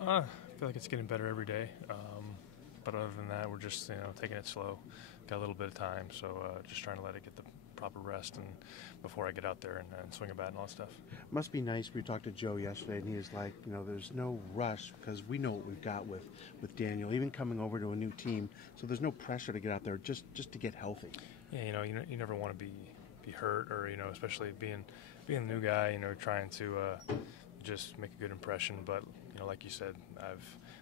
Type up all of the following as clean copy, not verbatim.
I feel like it's getting better every day. But other than that, we're just taking it slow. Got a little bit of time, so just trying to let it get the proper rest and before I get out there and swing a bat and all that stuff. Must be nice. We talked to Joe yesterday, and he was like, there's no rush because we know what we've got with Daniel, even coming over to a new team. So there's no pressure to get out there just to get healthy. Yeah, you never want to be hurt or especially being a new guy. Trying to just make a good impression. But like you said,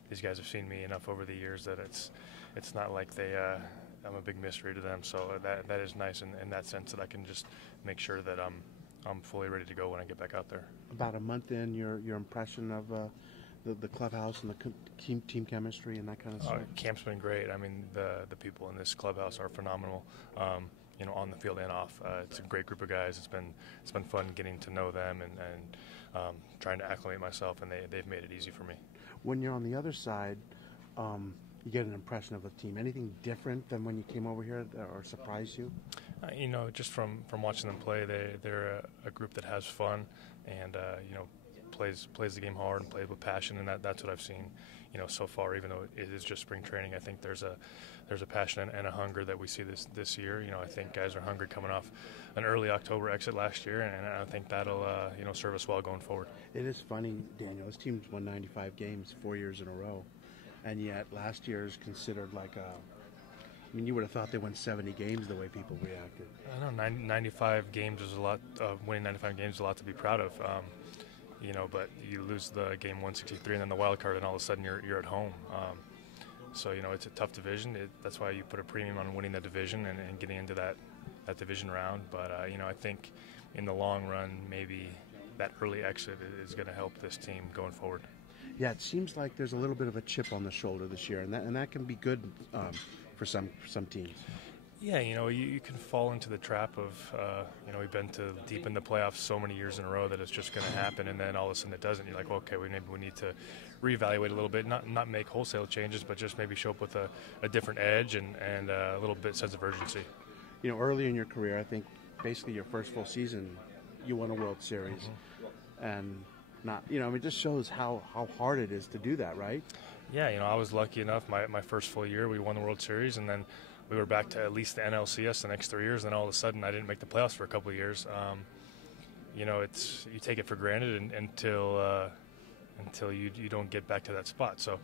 these guys have seen me enough over the years that it's not like I'm a big mystery to them. So that is nice in that sense that I can just make sure that I'm fully ready to go when I get back out there. About a month in, your impression of the clubhouse and the team chemistry and that kind of stuff? Camp's been great. I mean, the people in this clubhouse are phenomenal. On the field and off. It's a great group of guys. It's been fun getting to know them and trying to acclimate myself, and they've made it easy for me. When you're on the other side, you get an impression of the team. Anything different than when you came over here or surprised you? Just from watching them play, they're a group that has fun and plays the game hard and plays with passion, and that's what I've seen so far. Even though it is just spring training, I think there's a passion and a hunger that we see this year. I think guys are hungry coming off an early October exit last year, and I think that'll serve us well going forward. It is funny, Daniel. This team's won 95 games 4 years in a row, and yet last year is considered like you would have thought they won 70 games the way people reacted. I know 95 games is a lot. Winning 95 games is a lot to be proud of. But you lose the game 163 and then the wild card, and all of a sudden you're at home. So it's a tough division. That's why you put a premium on winning the division and getting into that division round. But I think in the long run, maybe that early exit is going to help this team going forward. Yeah, it seems like there's a little bit of a chip on the shoulder this year, and that can be good for some teams. Yeah, you can fall into the trap of, we've been to deep in the playoffs so many years in a row that it's just going to happen, and then all of a sudden it doesn't. You're like, okay, maybe we need to reevaluate a little bit, not make wholesale changes, but just maybe show up with a different edge and a little bit sense of urgency. Early in your career, I think basically your first full season, you won a World Series, and it just shows how hard it is to do that, right? Yeah, I was lucky enough. My first full year, we won the World Series, and then we were back to at least the NLCS the next 3 years, and then all of a sudden I didn't make the playoffs for a couple of years. You take it for granted until you don't get back to that spot. So,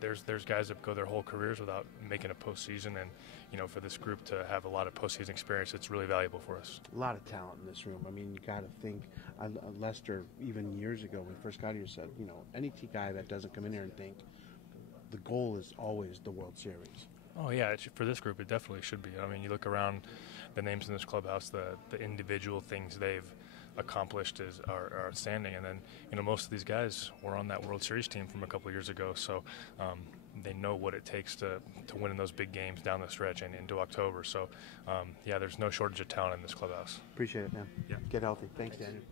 there's guys that go their whole careers without making a postseason, and for this group to have a lot of postseason experience, it's really valuable for us. A lot of talent in this room. I mean, you got to think. Lester, even years ago when he first got here, said, any guy that doesn't come in here and think the goal is always the World Series. Oh, yeah, for this group, it definitely should be. I mean, you look around the names in this clubhouse, the individual things they've accomplished are outstanding. And then, most of these guys were on that World Series team from a couple of years ago, so they know what it takes to win in those big games down the stretch and into October. So, there's no shortage of talent in this clubhouse. Appreciate it, man. Yeah. Get healthy. Thanks, Daniel.